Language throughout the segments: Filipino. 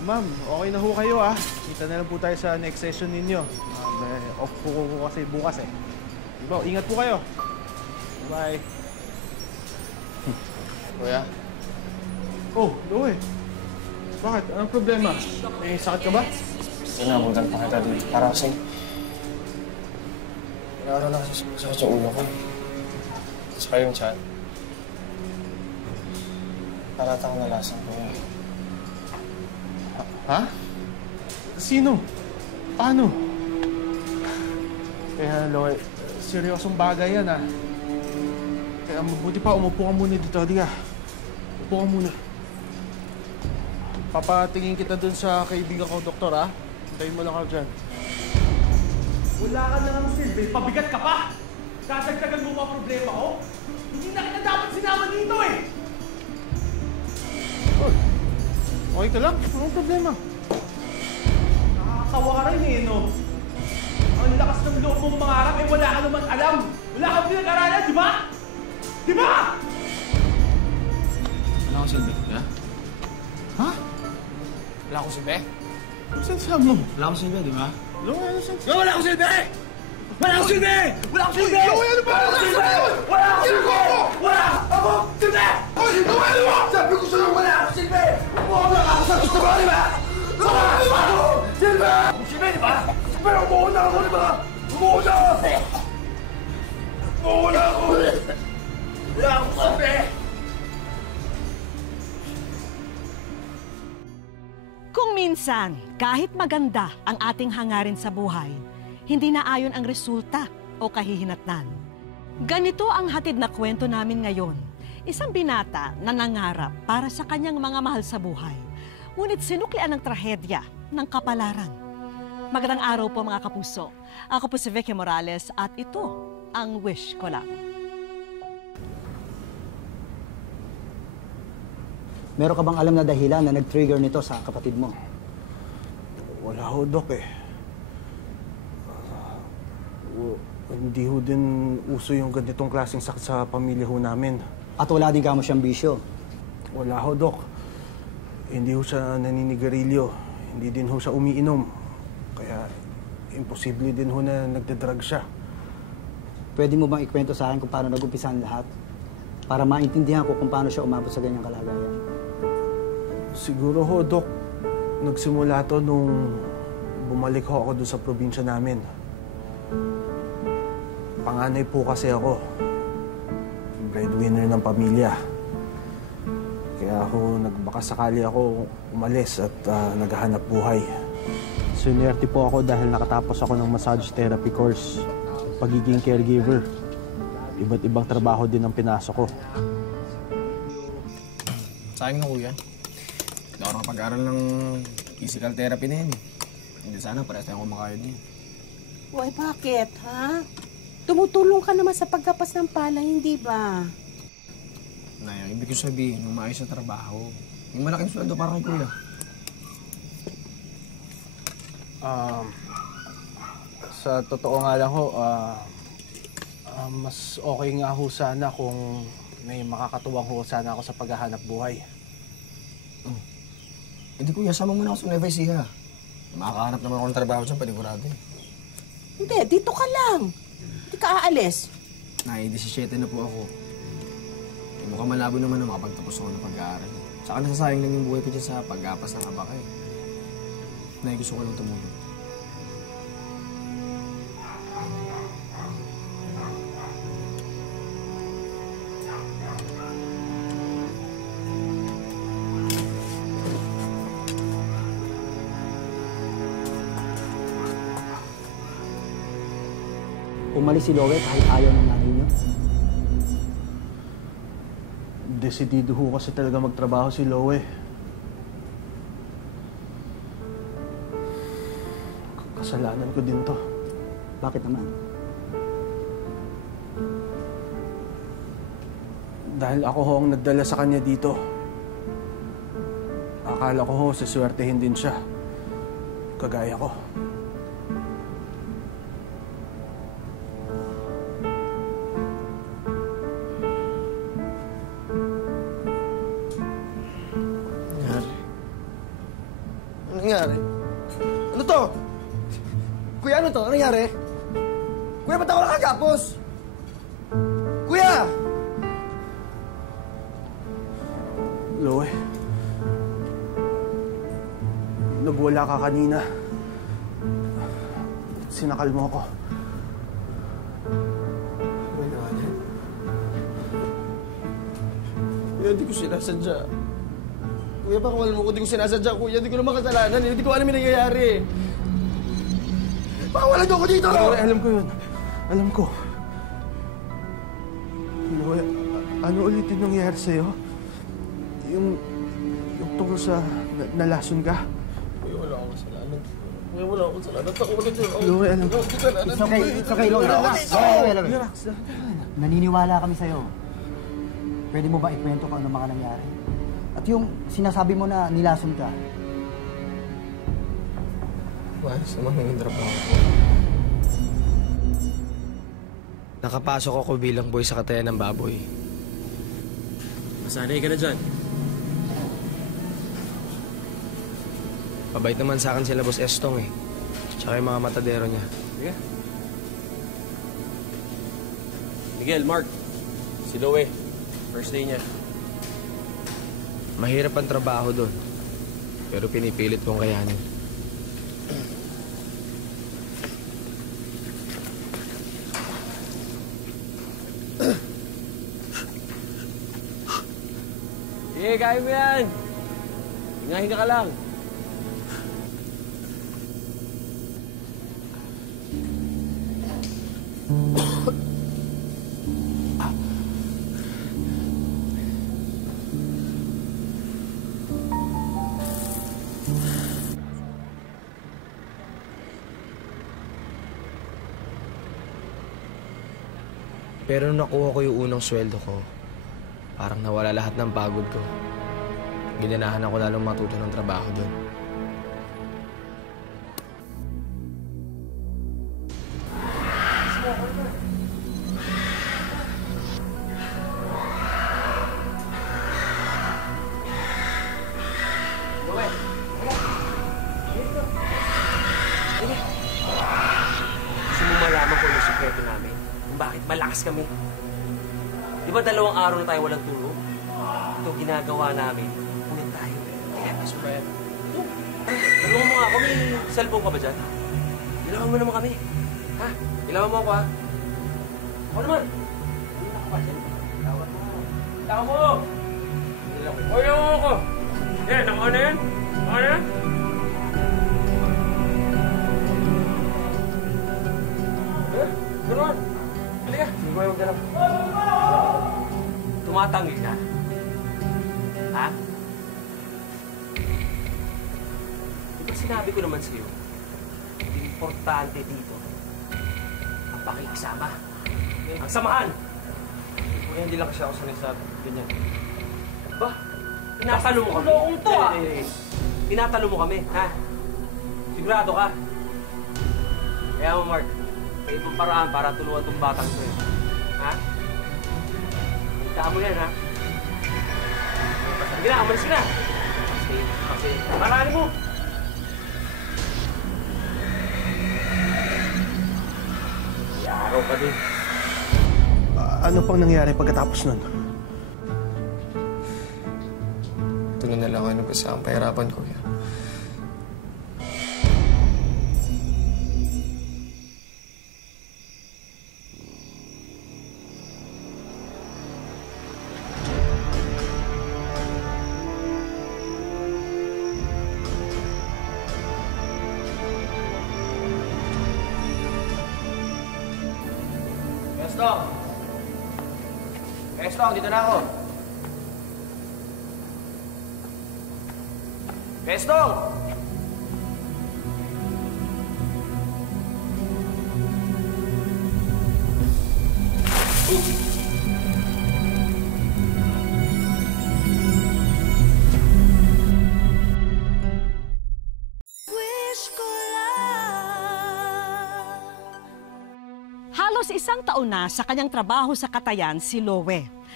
Ma'am, okay na ho kayo ah. Kita na lang po tayo sa next session ninyo. Off po ko kasi bukas eh. Diba, ingat po kayo. Bye. Kuya? Oh, Loe. Bakit? Anong problema? May sakit ka ba? Sinabutan pa kita din. Para kasi... Wala na kasi sakit sa ulo ko. Saka yung chat. Paratang nalasang ko. Ha? Sino? Paano? Kaya, Loe, seryosong bagay yan ah. Kaya mabuti pa, umupo ka muna dito. Di ka. Upo ka muna. Papatingin kita dun sa kaibigan ko, doktor, ha? Hintayin mo lang ako dyan. Wala ka na ng silbi. Pabigat ka pa! Dadagdagan mo pa problema ko? Hindi na kita dapat sinama dito eh! Oh. Okay ka lang? Anong problema? Nakakatawa ka rin eh, no? Ang lakas ng loob mong mangarap eh wala ka naman alam! Wala kang pinag-aralan, di ba? Di ba? Wala akong silbi, kuya? Ha? Wala akong silbi? Ano sinasabi mo? Wala akong silbi, di ba? Loe, ano sinasabi? Wala akong silbi! Wala akong silbi! Wala akong silbi! Loe, ano ba? Wala akong silbi! Wala akong silbi! Wala akong silbi! Hoy, Loe, ano ba? Sabi ko sa'yo, wala akong silbi! Umuha lang ako sa gusto mo, di ba? Wala akong silbi! Silbi, di ba? Pero umuuna ako, di ba? Umuuna! Umuuna ako! Wala akong silbi! Kung minsan, kahit maganda ang ating hangarin sa buhay, hindi na ayon ang resulta o kahihinatnan. Ganito ang hatid na kwento namin ngayon. Isang binata na nangarap para sa kanyang mga mahal sa buhay, ngunit sinuklian ng trahedya ng kapalaran. Magandang araw po mga kapuso. Ako po si Vicky Morales at ito ang Wish Ko Lang. Meron ka bang alam na dahilan na nag-trigger nito sa kapatid mo? Wala ho, Dok eh. Hindi ho din uso yung ganitong klaseng sakit sa pamilya ho namin. At wala din kamo siyang bisyo? Wala ho, Dok. Hindi ho siya naninigarilyo. Hindi din ho siya umiinom. Kaya imposible din ho na nagdadrug siya. Pwede mo bang ikwento sa akin kung paano nag-umpisa ang lahat? Para maintindihan ko kung paano siya umabot sa ganyang kalagayan. Siguro ho, Dok. Nagsimula to nung bumalik ho ako doon sa probinsya namin. Panganay po kasi ako. Breadwinner ng pamilya. Kaya nagbakasakali ako umalis at naghahanap buhay. Swinerte po ako dahil nakatapos ako ng massage therapy course. Pagiging caregiver. Iba't ibang trabaho din ang pinasok ko. Sayang na, kuya. Hindi ako nakapag-aral ng physical therapy na yan. Hindi sana, parehas tayong kumakayod niya. Uy, bakit, ha? Tumutulong ka naman sa paggapas ng palay, hindi ba? Nay, ang ibig ko sabihin, yung maayos na trabaho. Yung malaking sweldo para kay kuya. Sa totoo nga lang ho, mas okay nga ho sana kung may makakatuwang ho sana ako sa paghahanap buhay. Hindi kuya, sama mo na ako sa Nueva Ecija. Makakahanap naman ako ng trabaho dyan, panigurado eh. Hindi, dito ka lang. Hindi ka aalis. Nay, 17 na po ako. Mukhang malabo naman na makapagtapos ako ng pag-aaral. Saka nasasayang lang yung buhay ko dyan sa pag-apas ng abakay. Nay, gusto ko lang tumulong. Umalis si Loe kahit ayaw ng nanay niyo? Desidido ho kasi talaga magtrabaho si Loe. Kasalanan ko din to. Bakit naman? Dahil ako ho ang nagdala sa kanya dito. Akala ko ho, siswertehin din siya. Kagaya ko. nangyari? Ano to? Kuya, ano to? Ano nangyari? Kuya, ba't ako nakagapos? Kuya! Loe, nagwala ka kanina. Sinakal mo ako. Wala na. Kuya, di ko sinasadya. Kuya, pakawal mo ko. Di ko sinasadya, kuya. Di ko naman kasalanan. Hindi ko alam yung nangyayari. Pakawalan niyo ako dito! Loe, alam ko yun. Alam ko. Loe, ano ulit yung nangyayari sa'yo? Yung tungkol sa nalason ka? Kuya, wala akong kasalanan. Kuya, wala akong kasalanan. Pakuwalan niyo ako. Loe, alam ko. It's okay, Loe. Relax. Naniniwala kami sa'yo. Pwede mo ba ikwento kung ano mga nangyari? At yung sinasabi mo na nilason ka, Mas, naman yung trabaho ko. Nakapasok ako bilang boy sa katayan ng baboy. Masanay ka na dyan. Pabait naman sa akin sila Boss Estong eh. Tsaka yung mga matadero niya. Sige. Miguel, Mark. Si Loe. First day niya. Mahirap ang trabaho doon. Pero pinipilit kong kayanin. Sige, kaya mo yan. Hinga-hinga ka lang. Pero nung nakuha ko yung unang sweldo ko, parang nawala lahat ng pagod ko. Ginanahan ako lalong matuto ng trabaho doon. Gusto mo malaman ko yung sikreto namin? Kung bakit malakas kami? Di ba 2 araw na tayo walang tulog? Ito ginagawa namin. Ulit tayo. Kaya gusto ba yan? Tulungan mo nga ako. May cellphone ka ba dyan? Ilawan mo naman kami. Ha? Ilawan mo ako ha? Ako naman. Ilawan mo dyan. Ilawan mo. Ilawan mo! Ilawan mo ako! Yan, naka na yan? Naka na yan? Ganoon. Halika. Hindi ko yung magdala. Tumatanggi ka? Ha? Diba sinabi ko naman sa'yo, importante dito ang pakikisama. Ang samahan. Kuya, hindi lang kasi ako sanay sa ganyan. Ba? Tinatalo mo kami. Tulong to ah! Tinatalo mo kami, ha? Sigurado ka? Kaya mo, Mark, may ibang paraan para tulungan tong batang to eh. Ha? Hintaan mo yan, ha? Sige na, umalis ka na! Kasi, marami mo! Araw ka din. Ano pang nangyari pagkatapos nun? Ito na lang ano ba sa ang pahirapan ko, kuya. Estong! Estong, dito na ako. Estong! Halos 1 taon na sa kanyang trabaho sa katayan si Loe.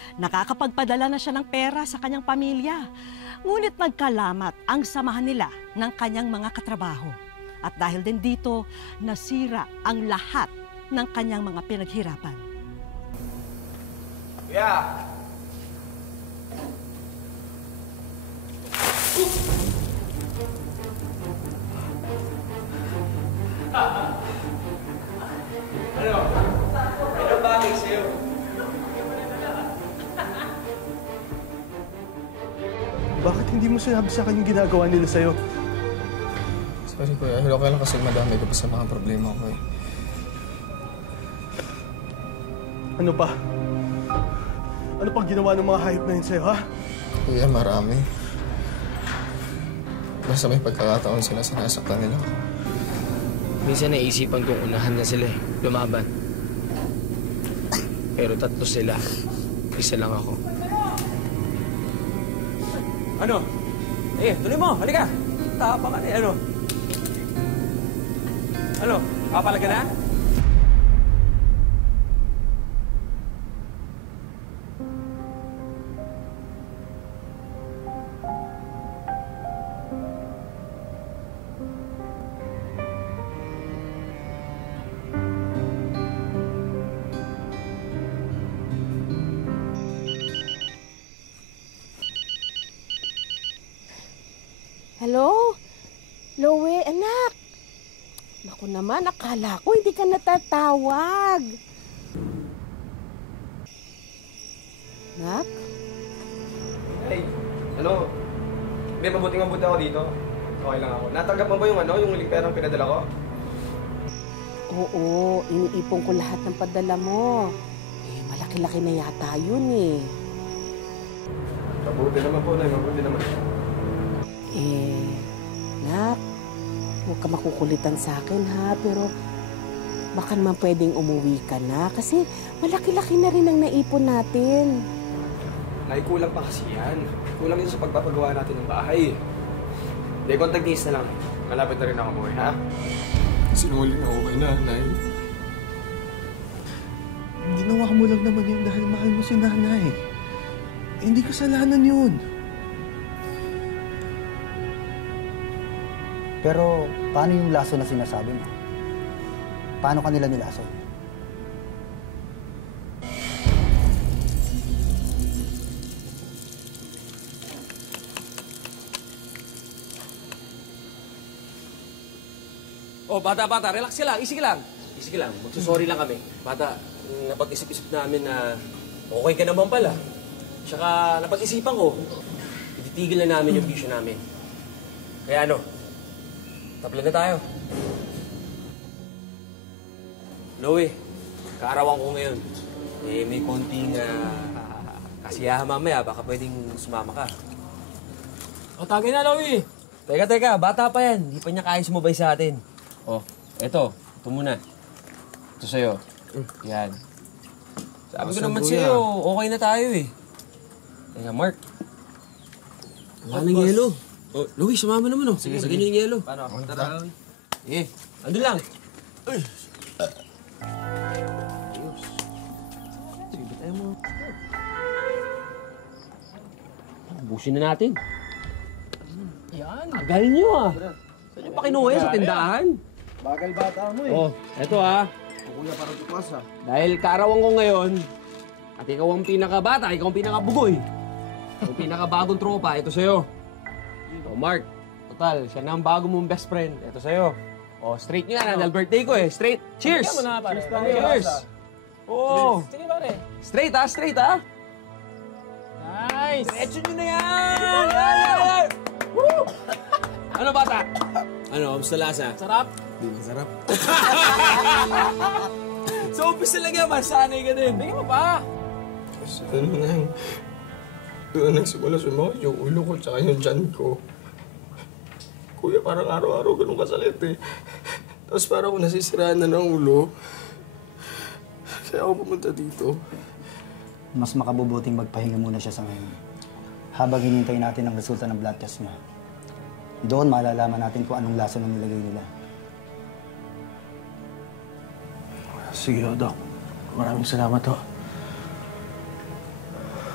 Nakakapagpadala na siya ng pera sa kanyang pamilya. Ngunit nagkalamat ang samahan nila ng kanyang mga katrabaho. At dahil din dito, nasira ang lahat ng kanyang mga pinaghirapan. Yeah! Ano? Ano bagay sa'yo? Bakit hindi mo sinabi sa akin yung ginagawa nila sa'yo? Sorry kuya, okay lang kasi madami ko pa sa mga problema ko eh. Ano pa? Ano pang ginawa ng mga hayop na yun sa'yo, ha? Kuya, marami. Basta may pagkakataon sila, sinasaktan nila ako. Minsan naisipan kong unahan na sila eh, lumaban. Pero 3 sila, isa lang ako. Ano? Eh, tuloy mo. Halika. Tapang ka na. Ano? Ano? Papalag ka na? Hello? Lowe, anak. Naku naman, akala ko hindi ka natatawag. Nak? Hey, ano? May mabuting ako dito. Okay lang ako. Natanggap mo ba yung yung huling perang pinadala ko? Oo, iniipon ko lahat ng padala mo. Eh, malaki-laki na yata yun eh. Mabuti naman po, Nay. Mabuti naman. Nak, huwag ka makukulitan sa akin ha, pero baka naman pwedeng umuwi ka na kasi malaki-laki na rin ang naipon natin. Nay, kulang pa kasi yan. Kulang yun sa pagpapagawa natin ng bahay. Hindi, contact days na lang. Malapit na rin ako umuwi, ha? Sinungaling ako kay nanay. Ginawa mo lang naman yun dahil mahal mo si nanay. Hindi kasalanan yun. Pero paano yung laso na sinasabi mo? Paano kanila nilaso? Oh, bata, relax ka lang, easy ka lang. Easy ka lang, magsusorry lang kami. Bata, napag-isip-isip namin na okay ka naman pala. Tsaka napag-isipan ko, ititigil na namin yung bisyo namin. Kaya ano, tabla na tayo. Loe, kaarawan ko ngayon. Eh, may konting kasiyahan mamaya, baka pwedeng sumama ka. O, tagay na, Loe! Teka, bata pa yan. Hindi pa niya kaya sumabay sa atin. Oh, eto. Ito muna. Ito sa'yo. Yan. Sabi ko naman sa'yo, okay na tayo eh. Teka, Mark. Wala ng yelo. Oh, Louie, sumama naman oh. Sige, sige. Yung yelo. Paano? Tara. Eh, andun lang. Ayos. Sige, tayo mo. Ubusin na natin. Yan. Agal nyo ah. Saan nyo pa kinuha yan sa tindahan? Bagal bata mo eh. Oh, eto ah. Kuya parang tukas ah. Dahil kaarawan ko ngayon, at ikaw ang pinakabata, ikaw ang pinakabugoy. Ang pinakabagong tropa, ito sa'yo. O Mark, total, siya na ang bago mong best friend. Ito sa'yo. O, straight nyo yan, dahil birthday ko eh. Straight. Cheers! Cheers! Oo. Sige pare. Straight ah. Nice! Diretso nyo na yan! Yan! Woo! Ano bata? Ano, kamusta lasa? Sarap. Di masarap. So, umpisa lang yan, masanay ka din. Bigyan mo pa. Kasi ano na yung... Doon nagsimula sumakit yung ulo ko tsaka yung tiyan ko. Kuya, parang araw-araw ganun kasalit eh. Tapos parang ako nasisiraan na ng ulo. Kaya ako pumunta dito. Mas makabubuting magpahinga muna siya sa ngayon. Habang hinintay natin ang resulta ng blood test niya. Doon malalaman natin kung anong laso na nilagay nila. Sige, Doc. Maraming salamat ho.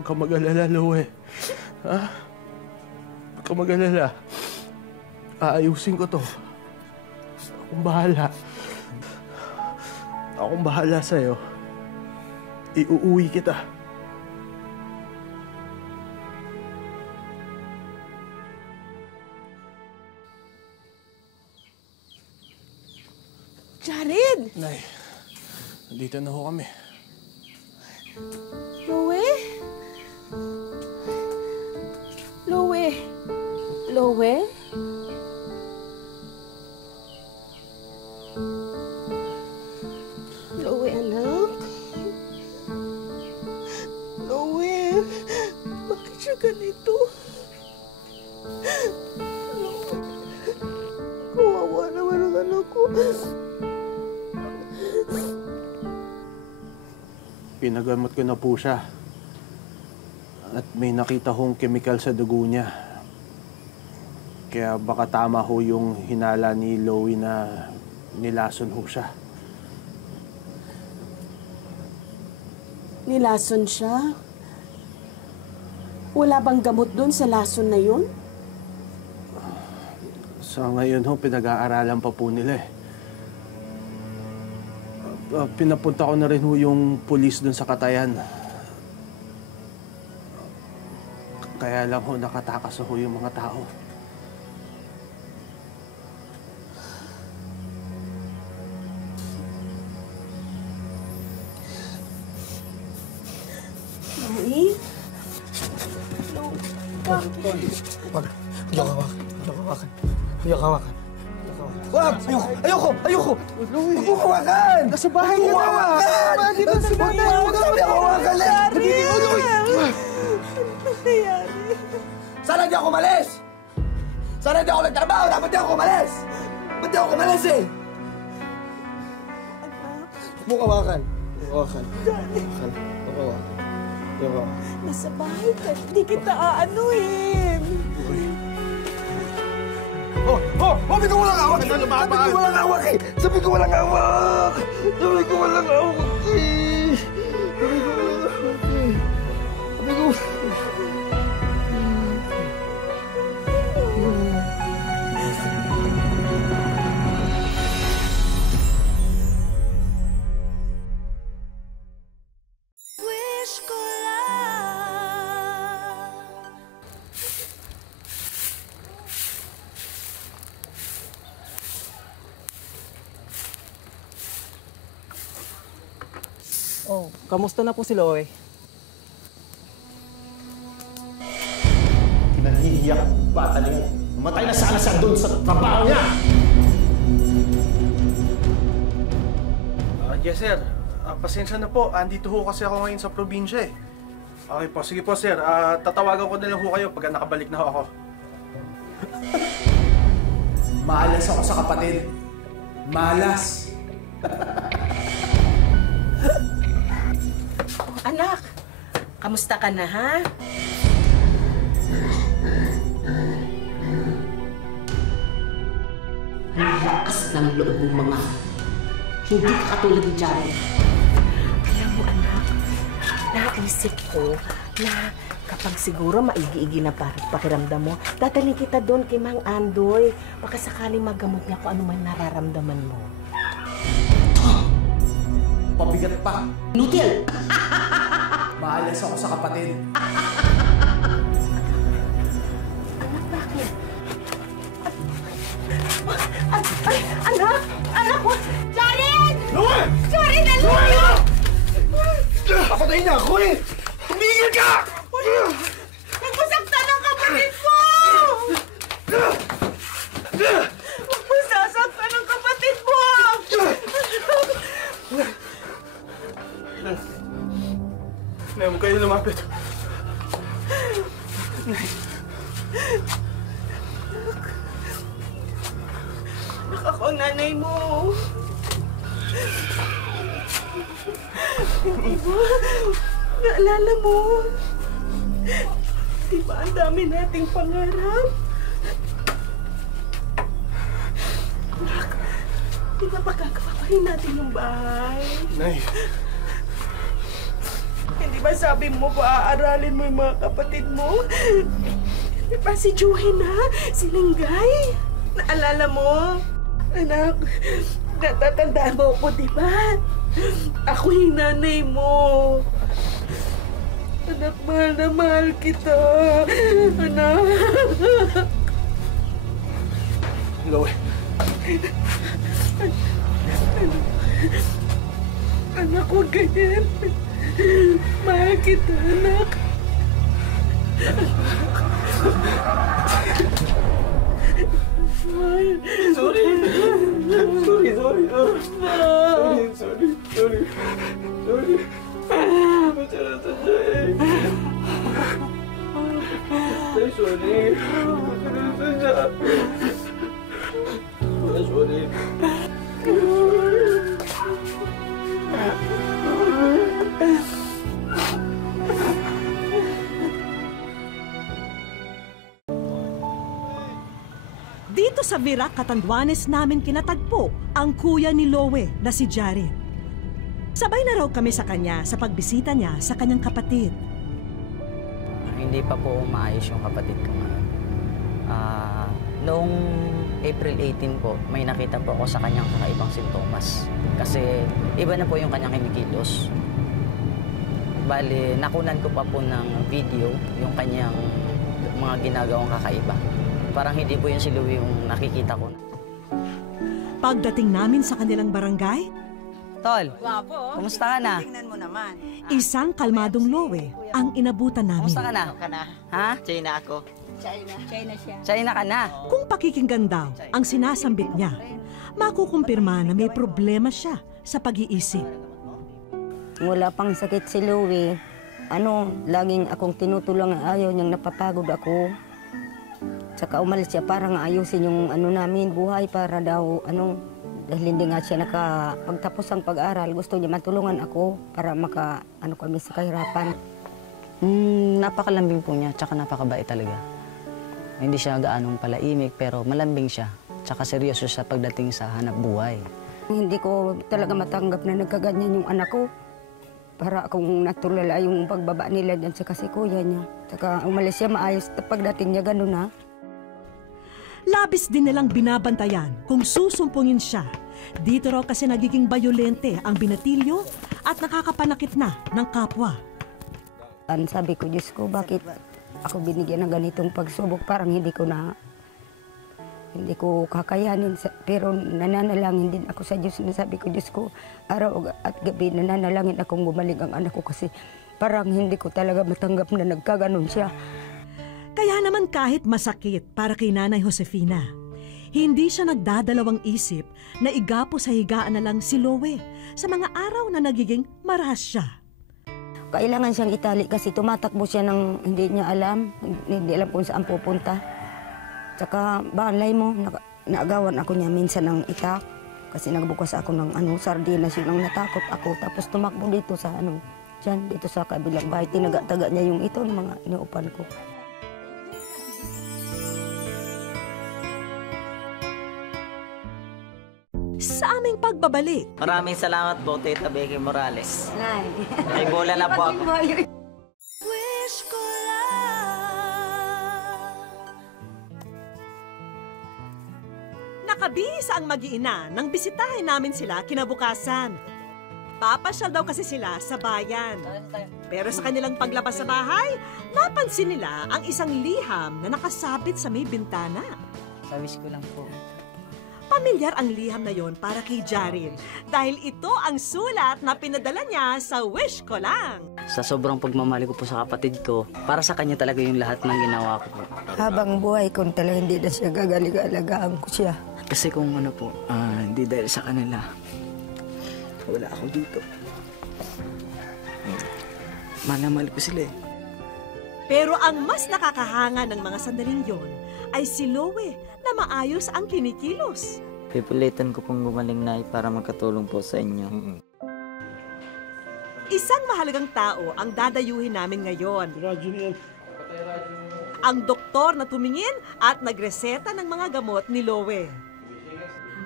Huwag ka mag-alala, Loe. Ha? Huwag ka mag-alala. Aayusin ko to. Akong bahala. Akong bahala sa'yo. Iuuwi kita. Jared! Nay, nandito na ho kami. Loe? Loe? Loe? Loe, anak? Loe? Bakit siya ganito? Loe? Kawawa naman ang anak ko. Pinagamot ko na po siya. At may nakita hong chemical sa dugo niya. Kaya baka tama ho yung hinala ni Loie na nilason ho siya. Nilason siya? Wala bang gamot doon sa lason na yun? Sa ngayon ho, pinag-aaralan pa po nila eh. Pinapunta ko na rin ho yung pulis dun sa Katayan. Kaya lang ho, nakatakas ho yung mga tao. Loie? Bakit? Wag. Ayaw hawakan. Ayaw hawakan. Ayaw hawakan. Wag! Ayoko! Ayoko! Huwag mo hawakan! Nasa bahay ka na! Bakit na nangyari? Huwag sabi ako hawakan! Sana di ako umalis! Sana di ako nagtrabaho! Dapat di ako umalis! Ba't di ako umalis eh? Huwag mo hawakan. Hawakan. Hawakan. Hawakan. Hawakan. Nasa bahay ka. Hindi kita aanuhin. Sabi ko walang hawak! Sabi ko walang hawak eh! Sabi ko walang hawak! Sabi ko walang hawak eh! Sabi ko walang hawak eh! Sabi ko... Wish ko lang. Oh, kamusta na po si Loe? Kinahihiyak bata niya. Matay na sana siya doon sa trabaho niya! Yes, sir. Pasensya na po. Andito ho kasi ako ngayon sa probinsya eh. Okay po. Sige po, sir. Tatawagan ko na lang ho kayo pagka nakabalik na ho ako. Malas ako sa kapatid. Malas! Anak, kamusta ka na, ha? Ang lakas ng loob mong mga. Hindi ka katulad ni Jared. Alam mo, anak, naisip ko na kapag siguro maigi-igi na pakiramdam mo, dadalhin kita doon kay Mang Andoy. Baka sakaling magamot niya kung ano man nararamdaman mo. Pabigat pa. Nutil! Malas ako sa kapatid. Anak, bakit? Ay, anak! Anak ko! Jared! Loe! Jared, anak niyo! Papatayin niya ako eh! Tumigil ka! Huwag mo saktan ang kapatid mo! Huwag mo sasaktan ang kapatid mo! Nay, huwag kayo lumapit. Anak, ako ang nanay mo. Hindi ba? Naalala mo? Di ba ang dami nating pangarap? Anak, di ba pagkagawa pa rin natin yung bahay? Nay, Hindi Di ba sabi mo paaaralin mo yung mga kapatid mo? Di ba si Johanna, si Linggay? Naalala mo? Anak, natatandaan mo ako, di ba? Ako yung nanay mo. Anak, mahal na mahal kita. Anak. Loe. Anak, huwag ganyan. Mahal kita, anak. Sorry. Dito sa Virac, Catanduanes namin kinatagpo ang kuya ni Loe na si Jared. Sabay na raw kami sa kanya sa pagbisita niya sa kanyang kapatid. Hindi pa po maayos yung kapatid ko ngayon. Noong April 18 po, may nakita po ako sa kanyang kakaibang sintomas. Kasi iba na po yung kanyang kinikilos. Bali, nakunan ko pa po ng video yung kanyang mga ginagawang kakaiba. Parang hindi po yung si Louie yung nakikita ko. Pagdating namin sa kanilang barangay, Tol, kumusta ka na? Tingnan mo naman. Isang kalmadong Loe ang inabutan namin. Kumusta ka na? Ha? China ako. China siya. China ka na? Kung pakikinggan daw ang sinasambit niya, makukumpirma na may problema siya sa pag-iisip. Wala pang sakit si Louie. Laging akong tinutulungan, ayaw niyang napapagod ako. Tsaka umalis siya para nga ayusin yung namin buhay para daw dahil hindi nga siya pagtapos ang pag-aral, gusto niya matulungan ako para kami sa kahirapan. Napakalambing po niya, tsaka napakabait talaga. Hindi siya gaanong palaimik, pero malambing siya. Tsaka seryoso siya pagdating sa hanap buhay. Hindi ko talaga matanggap na nagkaganyan yung anak ko. Para akong natulala yung pagbaba nila dyan sa kasi kuya niya. Tsaka umalis siya maayos, pagdating niya gano'n na. Labis din nilang binabantayan kung susumpungin siya. Dito raw kasi nagiging bayolente ang binatilyo at nakakapanakit na ng kapwa. Sabi ko, Diyos ko, bakit ako binigyan ng ganitong pagsubok? Parang hindi ko kakayanin. Pero nananalangin din ako sa Diyos. Sabi ko, Diyos ko, araw at gabi nananalangin akong bumalik ang anak ko kasi parang hindi ko talaga matanggap na nagkaganon siya. Kaya naman kahit masakit para kay Nanay Josefina, hindi siya nagdadalawang isip na igapo sa higaan na lang si Loe sa mga araw na nagiging marahas siya. Kailangan siyang itali kasi tumatakbo siya ng hindi niya alam, hindi alam kung saan pupunta. Tsaka balay mo, naagawan ako niya minsan ng itak kasi nagbukas ako ng sardinas, yun ang natakot ako. Tapos tumakbo dito sa dito sa kabilang bahay, tinaga-taga niya yung ito ng mga inuupan ko. Sa aming pagbabalik. Maraming salamat po, Tita Becky Morales. May bola na po ako. Wish ko lang. Nakabihis ang mag-iina nang bisitahin namin sila kinabukasan. Papasyal daw kasi sila sa bayan. Pero sa kanilang paglabas sa bahay, napansin nila ang isang liham na nakasabit sa may bintana. Sa wish ko lang po. Pamilyar ang liham na yon para kay Jared dahil ito ang sulat na pinadala niya sa wish ko lang. Sa sobrang pagmamahal ko po sa kapatid ko, para sa kanya talaga yung lahat ng ginawa ko po. Habang buhay ko talaga hindi na siya gagaling-alagaan ko siya. Kasi kung hindi dahil sa kanila, wala ako dito. Mahal ko sila eh. Pero ang mas nakakahanga ng mga sandaling yon ay si Loe na maayos ang kinikilos. Pipulitan ko pong gumaling na para makatulong po sa inyo. Isang mahalagang tao ang dadayuhin namin ngayon. Ang doktor na tumingin at nagreseta ng mga gamot ni Loe.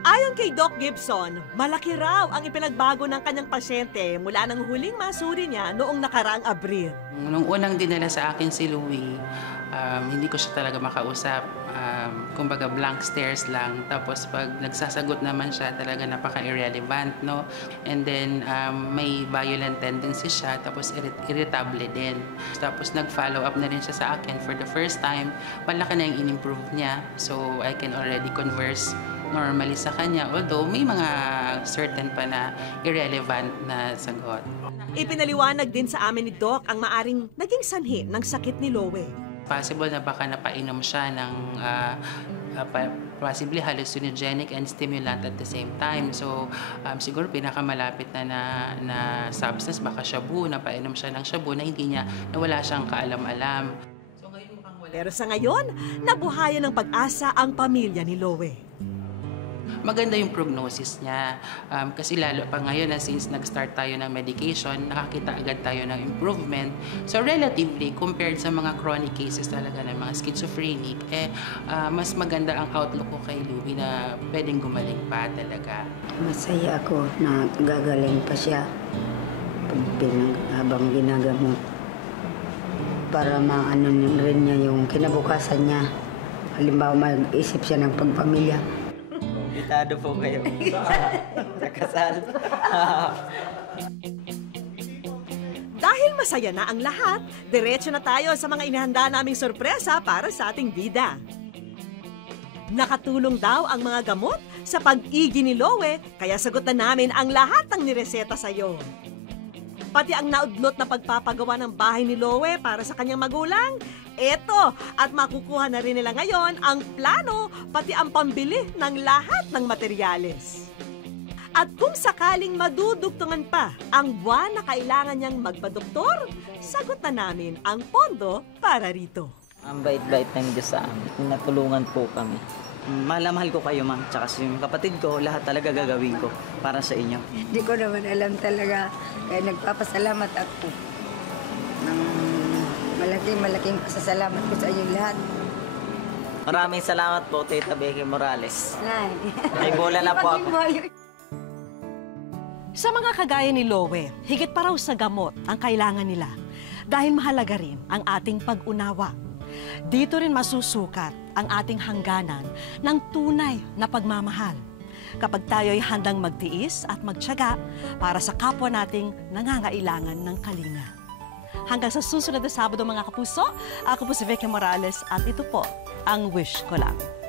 Ayon kay Doc Gibson, malaki raw ang ipinagbago ng kanyang pasyente mula nang huling masuri niya noong nakaraang Abril. Nung unang dinala sa akin si Louie, hindi ko siya talaga makausap. Kumbaga blank stares lang. Tapos pag nagsasagot naman siya, talaga napaka-irrelevant, no? And then may violent tendency siya, tapos irritable din. Tapos nag-follow up na rin siya sa akin for the first time. Malaki na yung in-improve niya. So I can already converse normally sa kanya, although may mga certain pa na irrelevant na sagot. Ipinaliwanag din sa amin ni Doc ang maaring naging sanhi ng sakit ni Lowe. Possible na baka napainom siya ng possibly hallucinogenic and stimulant at the same time. So siguro pinakamalapit na substance, baka shabu, napainom siya ng shabu na hindi niya, na wala siyang kaalam-alam. Pero sa ngayon, nabuhayan ng pag-asa ang pamilya ni Lowe. Maganda yung prognosis niya. Kasi lalo pa ngayon na since nag-start tayo ng medication, nakakita agad tayo ng improvement. So relatively, compared sa mga chronic cases talaga ng mga schizophrenic, mas maganda ang outlook ko kay Louie na pwedeng gumaling pa talaga. Masaya ako na gagaling pa siya habang ginagamot para maano rin niya yung kinabukasan niya. Halimbawa, mag-isip siya ng pagpamilya. Invitado po kayo sa kasal. Dahil masaya na ang lahat, diretso na tayo sa mga inihanda naming sorpresa para sa ating bida. Nakatulong daw ang mga gamot sa pag-igi ni Lowe, kaya sagutan namin ang lahat ng nireseta sa'yo. Pati ang naudlot na pagpapagawa ng bahay ni Lowe para sa kanyang magulang, eto, at makukuha na rin nila ngayon ang plano, pati ang pambili ng lahat ng materyales. At kung sakaling madudugtungan pa ang buwan na kailangan niyang magpadoktor, sagot na namin ang pondo para rito. Ang bait-bait ng Diyos sa amin. Natulungan po kami. Mahal na mahal ko kayo, ma'am. Tsaka si kapatid ko, lahat talaga gagawin ko para sa inyo. Hindi ko naman alam talaga. Kaya nagpapasalamat ako. Malaking pasasalamat ko sa inyo lahat. Maraming salamat po, Tita Becky Morales. Nay. May bola na po ako. Sa mga kagaya ni Lowe, higit pa raw sa gamot ang kailangan nila dahil mahalaga rin ang ating pag-unawa. Dito rin masusukat ang ating hangganan ng tunay na pagmamahal kapag tayo'y handang magtiis at magtiyaga para sa kapwa nating nangangailangan ng kalinga. Hanggang sa susunod na Sabado mga kapuso, ako po si Becky Morales at ito po ang Wish Ko Lang.